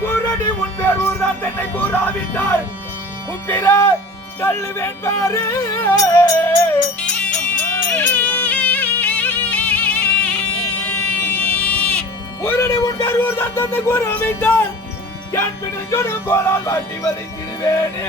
கூறடி உன் பேர் ஊர்தான் தென்னை கூறாவிட்டால் உப்பிர தள்ளுவேன் பாரு ஊரடி உன் பேர் ஊர்தான் தென்னை கூறாவிட்டால் என் பிணம் சுடும் கோலால் வாட்டி வலித்திடுவேனே.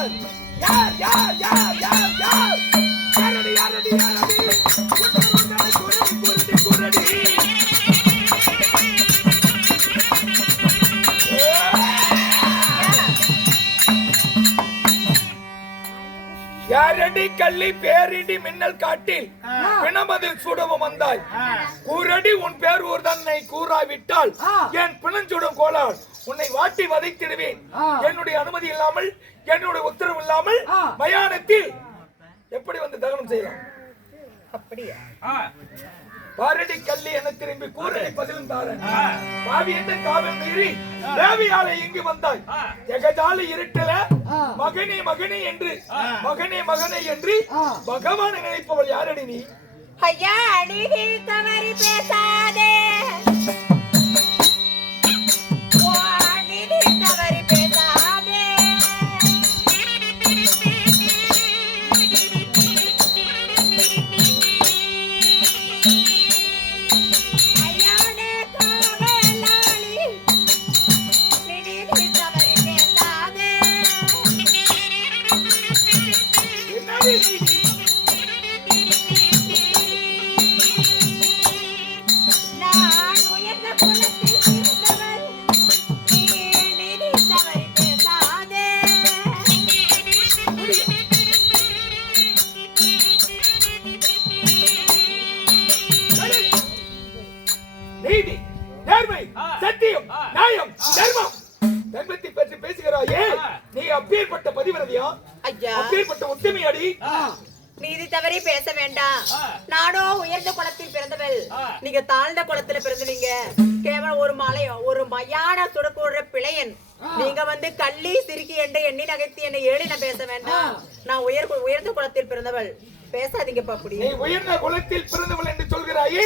யார் யார் யார் யார் யார் யார் யாரடி யாரடி யாரடி உன் பேர் முருகனை குரடி குரடி குரடி யாரடி கள்ளி பேரிடி மின்னல் காட்டில் பிணமதில் சுடவும் வந்தாய். கூரடி உன் பேர் ஊர் தன்னை கூறாவிட்டால் என் பிணஞ்சுடும் கோலால் உன்னை வாட்டி வதைத்திடுவேன். என்னுடைய அனுமதி இல்லாமல் என்னுடைய உத்தரவு இல்லாமல் மயானத்தில் எப்படி வந்து தகனம் செய்யலாம்? அப்படியா? பாரடி கள்ளி என திரும்பி கூறடி பதிலும் தாரன். பாவி என்ற காவல் மீறி தேவியாலை இங்கு வந்தாய். ஜெகஜால இருட்டல மகனே மகனே என்று மகனே மகனே என்று பகவானை நினைப்பவள் யாரடி நீ? ஐயா அணுகி தவறி பேசாதே. நான் உயர் உயர்ந்த குலத்தில் பிறந்தவள். பேசாதீங்கப்பா அப்படி நீ உயர்ந்த குலத்தில் பிறந்தவள் என்று சொல்கிறாயே.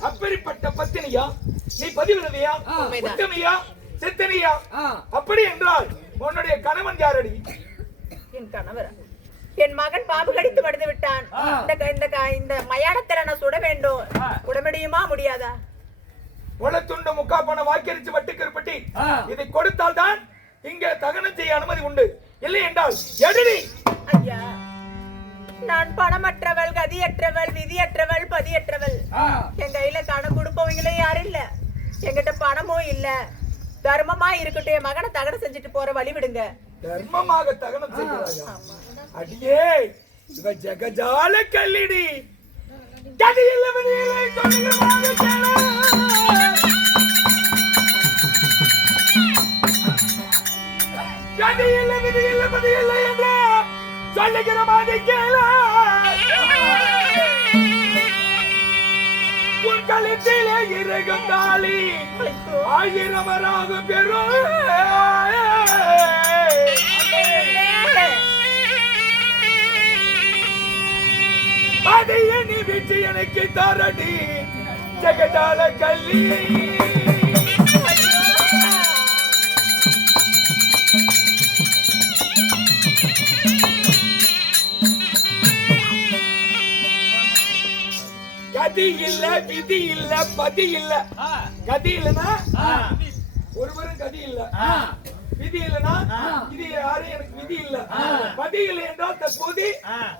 அப்பேற்பட்ட பத்தினியா? நீ பதிவிரதியா. உத்தமையா? சித்தனியா? அப்படி என்றால் உன்னுடைய கணவன் யாரடி? என் கணவர். என் மகன் பாம்பு கடித்து மடிந்து விட்டான். இந்த க- இந்த க- இந்த மயானத்துல நான் சுட வேண்டும். சுட முடியுமா முடியாதா? உளத்துண்டு முக்கா பண வாக்கரிச்சு வட்டுக்கருப்பட்டி இதை கொடுத்தால் தான் இங்க தகனம் செய்ய அனுமதி உண்டு. இல்லை என்றால் எதிரி ஐயா நான் பணமற்றவள் கதியற்றவள் விதியற்றவள் பதியற்றவள். என் கையில கணக்கு கொடுப்பவங்களே யாரும் இல்ல. என்கிட்ட பணமும் இல்ல. தர்மமா இருக்கட்டும். என் மகனை தகனம் செஞ்சுட்டு போற வழி விடுங்க. தர்மமாக தகனம் செய்கிறாயா? அடியே இவ ஜெகஜால கல்லிடி கதியில் கேளு. கதியில் என்று சொல்லுகிற மாதிரி கேள. உன் கழுத்திலே இருக்கும் தாலி. ஆயிரவராக பெறும் அதை எண்ணி விட்டு எனக்கு தரடி. ஜெகஜால கல்லி. கதி இல்ல விதி இல்ல பதி இல்ல. கதி இல்லனா ஒருவரும் கதி இல்ல. விதி இல்லனா இது யாரும் எனக்கு விதி இல்ல. பதி இல்லை என்றால் தற்போது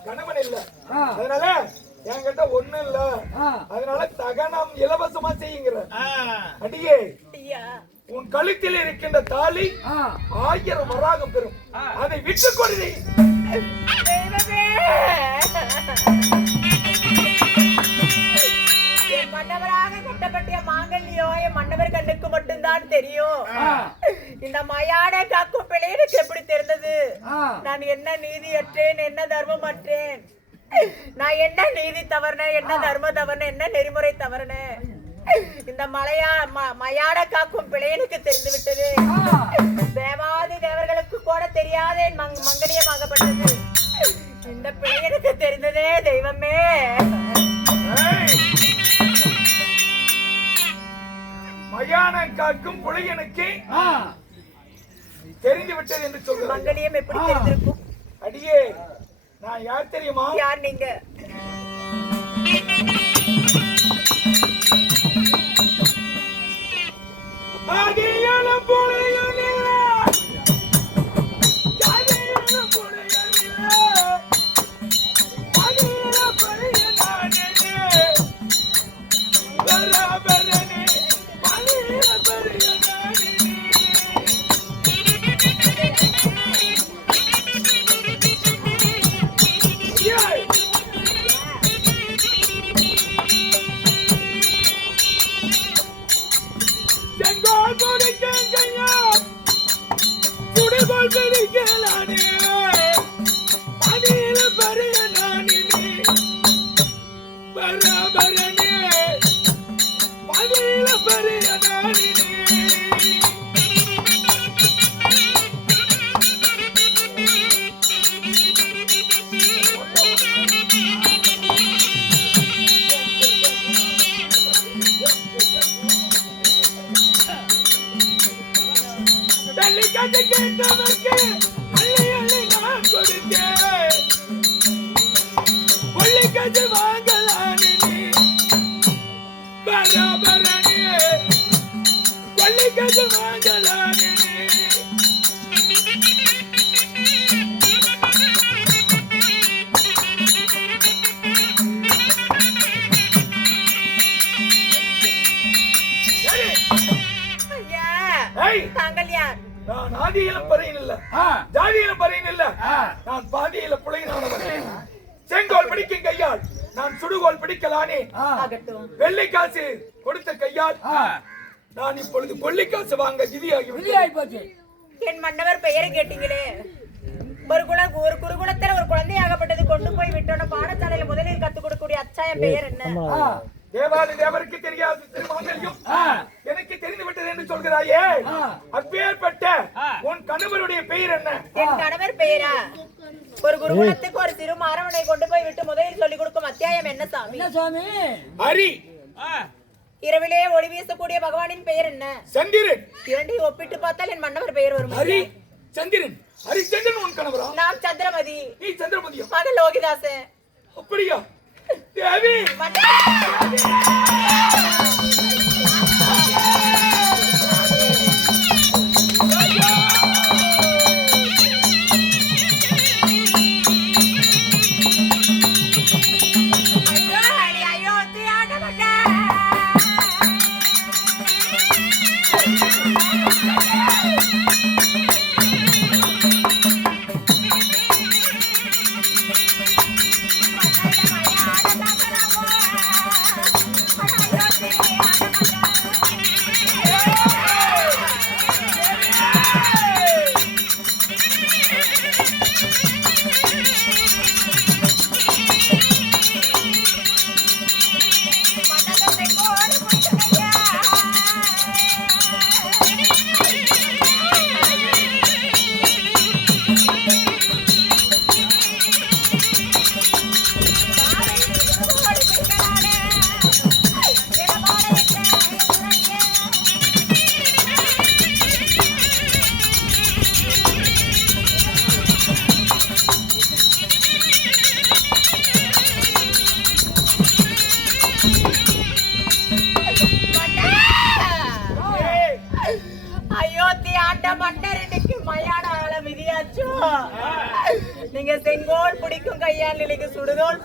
கணவன் இல்ல. அதனால என்கிட்ட ஒண்ணு இல்ல. அதனால தகனம் இலவசமா செய்யுங்கிற. அடியே உன் கழுத்தில் இருக்கின்ற தாலி ஆயிரம் வராகம் பெறும். அதை விட்டு கொடுதி மட்டும்தான் தெரியும். இந்த மயான காக்கும் பிள்ளை எனக்கு எப்படி தெரிந்தது? நான் என்ன நீதியற்றேன் என்ன தர்மமற்றேன் நான் என்ன நீதி தவறுனேன் என்ன தர்ம தவறுனேன் என்ன நெறிமுறை தவறுனேன்? இந்த மலையா ம- மயான காக்கும் பிழை எனக்கு தெரிந்து விட்டது. தேவாதி தேவர்களுக்கு கூட தெரியாத என் மங் மங்கனியமாகப்பட்டது. இந்த பிழை எனக்கு தெரிந்ததே தெய்வமே. ஏய்! மயானம் காக்கும் புலையனுக்கு தெரிந்து விட்டது என்று சொல்கிறார். மங்கனியம் எப்படி தெரிந்திருக்கும்? அடியே நான் யார் தெரியுமா? யார் நீங்க? அதியான செங்கோல் பிடிக்கையா பிடிக்கலானே ஆகட்டும். வெள்ளை காசு கொடுத்த கையால் நான் இப்பொழுது கொள்ளை காசு வாங்க விதியாகி என் மன்னவர் பெயரை கேட்டீங்களே? ஒரு குல ஒரு குருகுலத்துல ஒரு குழந்தையாகப்பட்டது கொண்டு போய் விட்டோன பாடசாலையில முதலில் கத்துக் கொடுக்கக்கூடிய அச்சாயம் பெயர் என்ன? தேவாதி தேவருக்கு தெரியாது திருமாங்கல்யம் எனக்கு தெரிந்து விட்டது என்று சொல்கிறாயே. அப்பேற்பட்ட உன் கணவருடைய பெயர் என்ன? என் கணவர் பெயரா? ஒரு குருகுலத்துக்கு ஒரு சிறு மாறவனை கொண்டு போய் விட்டு முதலில் சொல்லிக் கொடுக்கும் அத்தியாயம் என்ன சாமி? ஹரி. இரவிலே ஒளி வீசக்கூடிய பகவானின் பெயர் என்ன? சந்திரன். இரண்டையும் ஒப்பிட்டு பார்த்தால் என் மன்னவர் பெயர் வரும் ஹரி. சந்திரன். ஹரிச்சந்திரன் உன் கணவரா? நான் சந்திரமதி. நீ சந்திரபதியா மகன் லோகிதாசன் அப்படியா? தேவி. ஐயோ,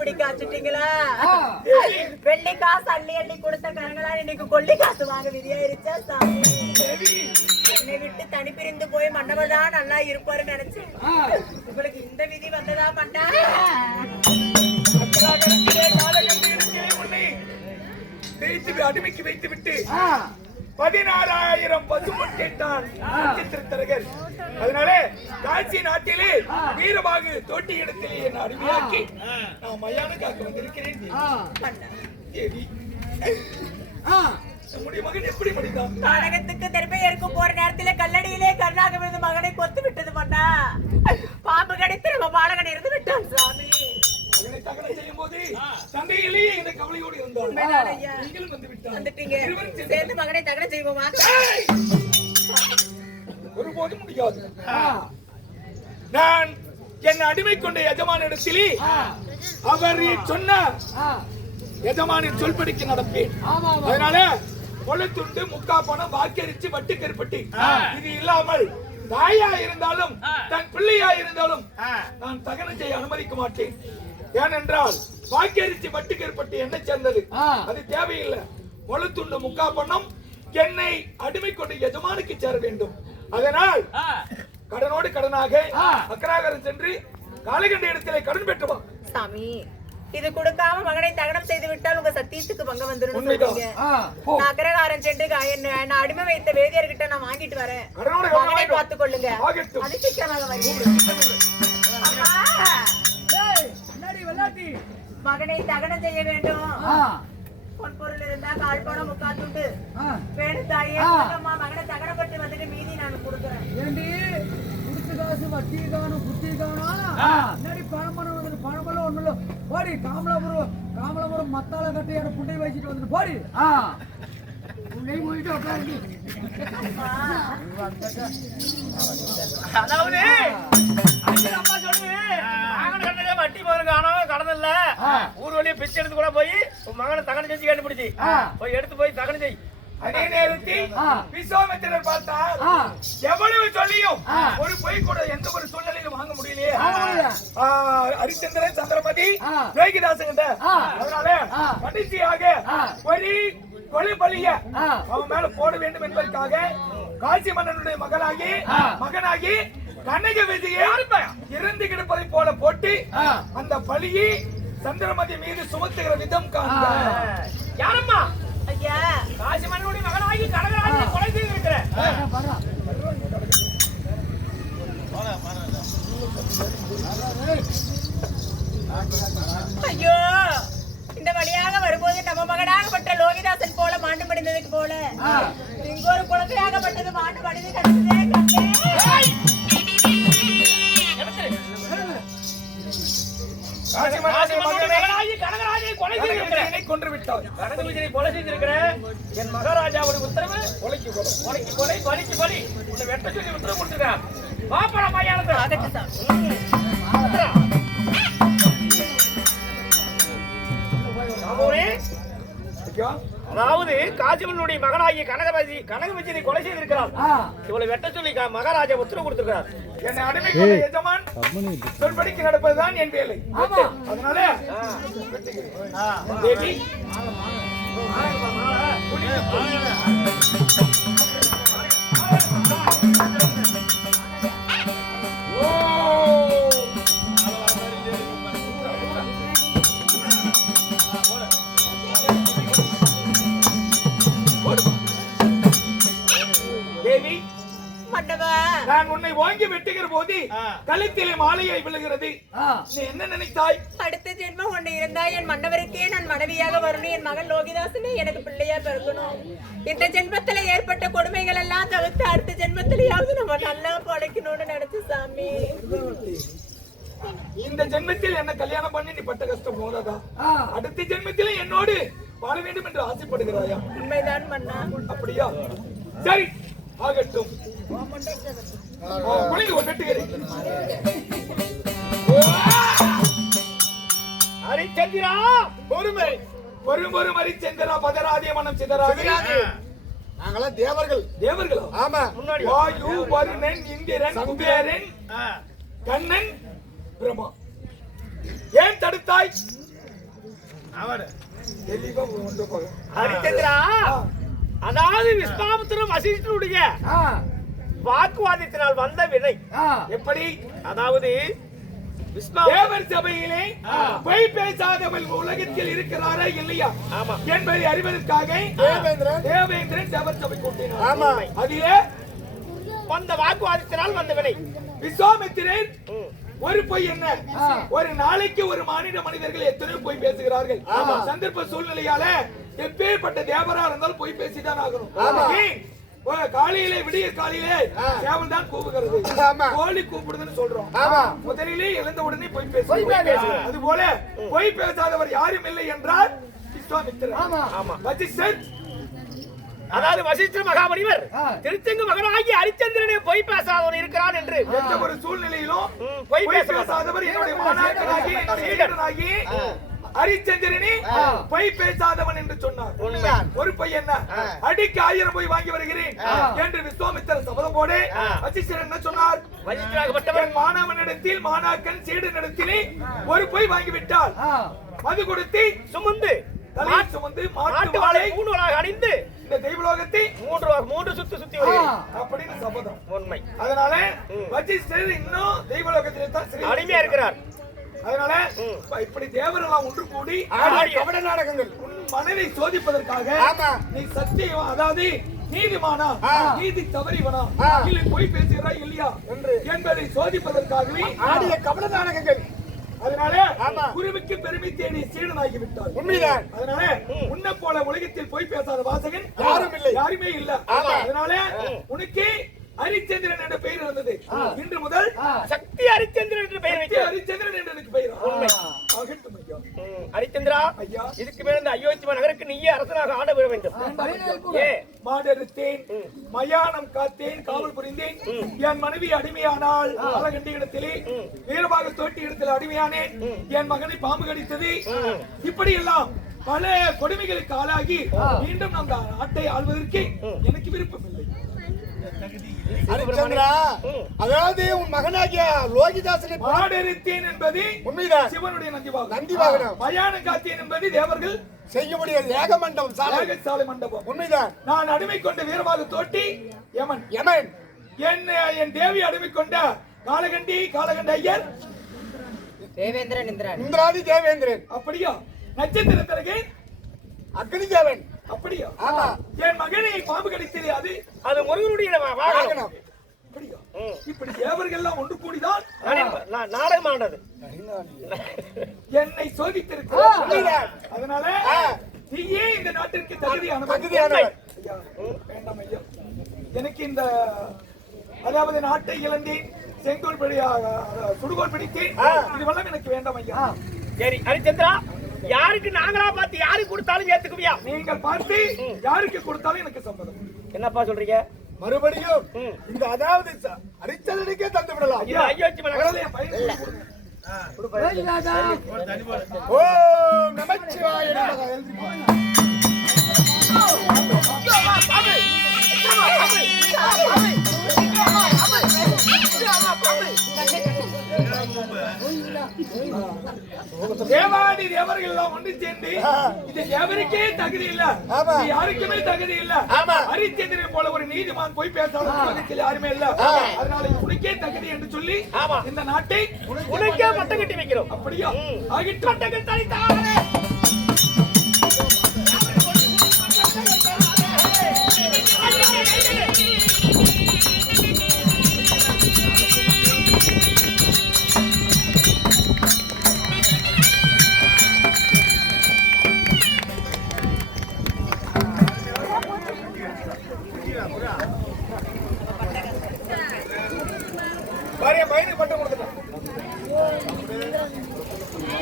சுடுகோல் பிடிக்க வச்சுட்டீங்களா வெள்ளி காசு அள்ளி அள்ளி கொடுத்த கரங்களா இன்னைக்கு கொள்ளி காசு வாங்க விதியாயிருச்சா சாமி என்னை விட்டு தனி பிரிந்து போய் தான் நல்லா இருப்பாருன்னு நினைச்சேன் உங்களுக்கு இந்த விதி வந்ததா தேய்த்து அடிமைக்கு வைத்து விட்டு பதினாறாயிரம் பசுமன் கேட்டான் திருத்தரகர் அதனாலே காட்சி நாட்டிலே வீரபாகு தோட்டி இடத்திலே என்ன அடிமையாக்கி நான் மயான காக்க வந்திருக்கிறேன் தேவி. நம்முடைய மகன் எப்படி படித்தான்? நாடகத்துக்கு திருப்பையருக்கு போற நேரத்திலே கல்லடியிலே கண்ணாக விழுந்து மகனை கொத்து விட்டது பண்ணா பாம்பு கடித்து நம்ம பாலகன் இருந்து விட்டான் சாமி தகனம் செய்யும் போது இந்த கவலையோடு இருந்தான். உண்மைதான் ஐயா. நீங்களும் வந்து விட்டான் வந்துட்டீங்க. இருவரும் சேர்ந்து சேர்ந்து மகனை தகன செய்வோமா? ஏய்! ஒருபோதும் முடியாது. நான் என் அடிமை கொண்ட அவர் சொன்ன எஜமானின் சொல்படிக்கு நடப்பேன். அதனால கொளுத்துண்டு முக்கா பணம் வாக்கரிச்சு வட்டி கருப்பட்டி இது இல்லாமல் தாயா இருந்தாலும் தன் பிள்ளையா இருந்தாலும் நான் தகனம் செய்ய அனுமதிக்க மாட்டேன். ஏனென்றால் வாக்கரிச்சு வட்டி கருப்பட்டி என்ன சேர்ந்தது. அது தேவையில்லை. கொளுத்துண்டு முக்கா பணம் என்னை அடிமை கொண்ட எஜமானுக்கு சேர வேண்டும். அதனால் கடனோடு கடனாக அக்கராகரம் சென்று காலகண்ட இடத்திலே கடன் பெற்றுவா. சாமி இது கொடுக்காம மகனை தகனம் செய்து விட்டால் உங்க சத்தியத்துக்கு பங்கம் வந்துடும். நான் அக்கரகாரன் சென்று நான் அடிமை வைத்த வேதியர்கிட்ட நான் வாங்கிட்டு வரேன். கடனோடு மகனை பார்த்துக் கொள்ளுங்க ஆகட்டும். மகனை தகனம் செய்ய வேண்டும். பொன் பொருள் இருந்தா கால் பணம் முக்கால் துண்டு வேணும் தாயே மகனை தகனம் பட்டு வந்துட்டு மீதி நான் கொடுக்குறேன். ஏண்டி? குடிச்சு காசு வட்டி காணும் புத்தி காணும். முன்னாடி பணம் பணம் வந்துட்டு பணம் பணம் ஒண்ணு இல்லை. போடி காமலாபுரம் காமலாபுரம் மத்தால கட்டி கடன் இல்ல ஊர் வழியா பிச்சை எடுத்து கூட போய் உன் மகனை தகனம் செஞ்சு கண்டுபிடிச்சி போய் எடுத்து போய் தகனம் செய் அதே நேரத்தில். விஸ்வாமித்திரர் பார்த்தார் ஆ. எவ்வளவு சொல்லியும் ஒரு பொய் கூட எந்த ஒரு சூழ்நிலையிலும் வாங்க முடியலையே ஹரிச்சந்திரன் சந்திரமதி. யோகிதாசன் ஆ. அதனால. கடைசியாக. ஒரு கொலை பலிய ஆ. அவன் மேல போட வேண்டும் என்பதற்காக காசி மன்னனுடைய மகனாகி. மகனாகி கனக விதியை இறந்து கிடப்பதை போல போட்டு. அந்த பலியை சந்திரமதி மீது சுமத்துகிற விதம் காண்க. யாரம்மா? ஐயா. காசி மன்னனுடைய மகனாகி கனகராஜை கொலை செய்து இருக்கிற வரா ஐயோ இந்த வழியாக வரும்போது நம்ம மகனாகப்பட்ட லோகிதாசன் போல மாண்டு மடிந்ததுக்கு போல. இங்க ஒரு குழந்தையாகப்பட்டது மாண்டு மடிந்து கிடக்குதே கண்ணே. கொன்று விட்டார் கனக விஜயை கொலை செய்திருக்கிற என் மகாராஜாவுடைய உத்தரவு கொலைக்கு கொலை. கொலைக்கு கொலை பலிக்கு பலி உன்னை வெட்ட சொல்லி உத்தரவு கொடுத்துருக்கான் வாப்படா மையானத்தை அதாவது காசிமனுடைய மகனாகிய கனகராஜி கனக விஜயனை கொலை செய்திருக்கிறார் இவளை வெட்ட சொல்லி மகாராஜா உத்தரவு கொடுத்திருக்கிறார் என்னை அடிமை கொண்ட எஜமான் சொல்படிக்கு நடப்பதுதான் என் வேலை ஆமா. அதனால தேவி நான் உன்னை வாங்கி வெட்டுகிற போது கழுத்திலே மாலையை விழுகிறது. நீ என்ன நினைத்தாய்? அடுத்த ஜென்மம் ஒண்ணு இருந்தா என் மன்னவருக்கே நான் மனைவியாக வரணும் என் மகன் லோகிதாசனே எனக்கு பிள்ளையா பிறக்கணும் இந்த ஜென்மத்துல ஏற்பட்ட கொடுமைகள் எல்லாம் தவிர்த்து அடுத்த ஜென்மத்திலேயாவது நம்ம நல்லா படைக்கணும்னு நினைச்சு சாமி. இந்த ஜென்மத்தில் என்ன கல்யாணம் பண்ணி நீ பட்ட கஷ்டம் போதாதா? அடுத்த ஜென்மத்திலே என்னோடு வாழ வேண்டும் என்று ஆசைப்படுகிறாயா? உண்மைதான் மன்னா. அப்படியா? சரி ஆகட்டும். ஹரிச்சந்திரா பொறுமை. பொறும் பொறும் அரிச்சந்திரா பதராதிய மனம் சிதறாது. நாங்களாம் தேவர்கள். தேவர்களா? ஆமா. முன்னாடி வாயு வருணன் இந்திரன் குபேரன் கண்ணன் பிரம்மா ஏன் தடுத்தாய்? தெளிவா கொண்டு போக ஹரிச்சந்திரா அதாவது விஸ்வாமித்திரம் வசிஷ்டனுடைய வாக்குவாதத்தினால் வந்த வினை எப்படி? அதாவது தேவர் சபையிலே பொய் பேசாதவள் உலகத்தில் இருக்கிறாரா இல்லையா? ஆமா. என்பதை அறிவதற்காக தேவேந்திரன். தேவேந்திரன் தேவர் சபை கூட்டினார். ஆமா. அதிலே வந்த வாக்குவாதத்தினால் வந்த வினை விஸ்வாமித்திரன். ஒரு பொய் என்ன. ஒரு நாளைக்கு ஒரு மானிட மனிதர்கள் எத்தனையோ பொய் பேசுகிறார்கள். சந்தர்ப்ப சூழ்நிலையால எப்பேற்பட்ட தேவரா இருந்தாலும் பொய் பேசிதான் ஆகணும். காலையிலே விடிய காலையிலே சேவல் தான் கூவுகிறது. கோழி கூப்பிடுதுன்னு சொல்றோம். முதலிலே எழுந்த உடனே பொய் பேசுகிறோம் அது போல பொய் பேசாதவர் யாரும் இல்லை என்றால் விஸ்வாமித்திரன் ஆமா. வசிஷ்டர் அதாவது வசிஷ்டர் மகாமுனிவர் ஆ. திருச்செங்கு மகனாகி ஹரிச்சந்திரனே பொய் பேசாதவன் இருக்கிறான் என்று. எந்த ஒரு சூழ்நிலையிலும் பொய். பேசாதவர் என்னுடைய மாணாக்கனாகி என்னுடைய சீடனாகி ஹரிச்சந்திரனே பொய் பேசாதவன் என்று சொன்னார். உண்மை. ஒரு பொய் என்ன? அடிக்கு ஆயிரம் பொய் வாங்கி வருகிறேன் என்று விஸ்வாமித்திர சபதம் போடு. வசிஷ்டர் என்ன சொன்னார்? என் மாணவனிடத்தில் மாணாக்கன் சீடனிடத்திலே ஒரு பொய் வாங்கி விட்டால் ஆ. மது கொடுத்து சுமந்து சுமந்து மாட்டு வாழை மூணுவலாக அணிந்து இந்த தெய்வலோகத்தை மூன்று மூன்று சுத்து சுத்தி அப்படின்னு சபதம். உண்மை. அதனால வசிஷ்டர் இன்னும் தெய்வலோகத்திலே தான் அடிமையா இருக்கிறார். அதனால இப்படி தேவரெல்லாம் ஒன்று கூடி கபட நாடகங்கள். உன் மனதை சோதிப்பதற்காக நீ சத்தியம் அதாவது நீதிமானா? நீதி தவறிவனா? இல்லை பொய் பேசுகிறா இல்லையா? என்பதை சோதிப்பதற்காகவே ஆடிய கபட நாடகங்கள். அதனால குருவுக்கு பெருமை தேடி சீடனாகி விட்டார் உண்மைதான். அதனால உன்னை போல உலகத்தில் பொய் பேசாத வாசகன் யாரும் இல்லை. யாருமே இல்ல. அதனால உனக்கு ஹரிச்சந்திரன் என்ற பெயர் இருந்தது இன்று முதல் சக்தி ஹரிச்சந்திரன் என்று பெயர் ஹரிச்சந்திரன் என்று எனக்கு பெயர். ஹரிச்சந்திரா ஐயா. இதுக்கு மேல இந்த அயோத்தி நகருக்கு நீயே அரசனாக ஆட வர வேண்டும். ஏ. மாடறுத்தேன் மயானம் காத்தேன். காவல் புரிந்தேன். என் மனைவி அடிமையானால் அழகண்டி இடத்திலே வீரபாக தோட்டி இடத்தில் அடிமையானேன். என் மகனை பாம்பு கடித்தது. இப்படி எல்லாம் பல கொடுமைகளுக்கு ஆளாகி மீண்டும் அந்த நாட்டை ஆள்வதற்கு எனக்கு விருப்பம் இல்லை ஹரிச்சந்திரா அதாவது உன் மகனாகிய லோகிதாசனை மாடறுத்தேன் என்பது உண்மைதான். சிவனுடைய நந்திவாகம் நந்தி வாகனம். மயானம் காத்தேன் என்பது தேவர்கள் செய்ய முடியாது ஏகமண்டபம் சாலை. யாகசாலை மண்டபம். உண்மைதான். நான் அடிமை கொண்ட வீரபாக தோட்டி யமன். யமன். என் என் தேவி அடிமை கொண்ட காலகண்டி காலகண்ட ஐயர். தேவேந்திரன் இந்திரன். இந்திராதி தேவேந்திரன். அப்படியா? நட்சத்திர பிறகு அக்னி தேவன் அப்படியா? ஆமா. என் மகனை பாம்பு கடித்தது அது. அது முருகனுடைய வாகனம். அப்படியா? இப்படி தேவர்கள் எல்லாம் ஒன்று கூடிதான் நாடகமானது. என்னை சோதித்திருக்கிறார். அதனால நீயே இந்த நாட்டிற்கு தகுதியானவன். ஐயா, வேண்டாம் ஐயா. எனக்கு இந்த அதாவது நாட்டை இழந்தேன் செங்கோல் பிடி சுடுகோல் பிடித்தேன் இதுவெல்லாம் எனக்கு வேண்டாம் ஐயா. சரி ஹரிச்சந்திரா. யாருக்கு நாங்களா பார்த்து யாருக்கு கொடுத்தாலும் ஏத்துக்குவியா நீங்கள் பார்த்து யாருக்கு கொடுத்தாலும் எனக்கு சம்மதம் என்னப்பா சொல்றீங்க மறுபடியும். இந்த அதாவது ஹரிச்சந்திரனுக்கே தந்து விடலாம். ஓம் நமச்சிவாய நமக தேவாதி தேவர்கள் எல்லாம் ஒன்று சேர்ந்து இது தேவருக்கே தகுதி இல்ல. யாருக்குமே தகுதி இல்ல. ஹரிச்சந்திரன் போல ஒரு நீதிமான் போய் உலகத்தில் யாருமே இல்ல. அதனால உனக்கே தகுதி என்று சொல்லி. இந்த நாட்டை உனக்கே பட்டம் கட்டி வைக்கிறோம். அப்படியா? ஆகிட்டு பட்டங்கள் தனித்தாரே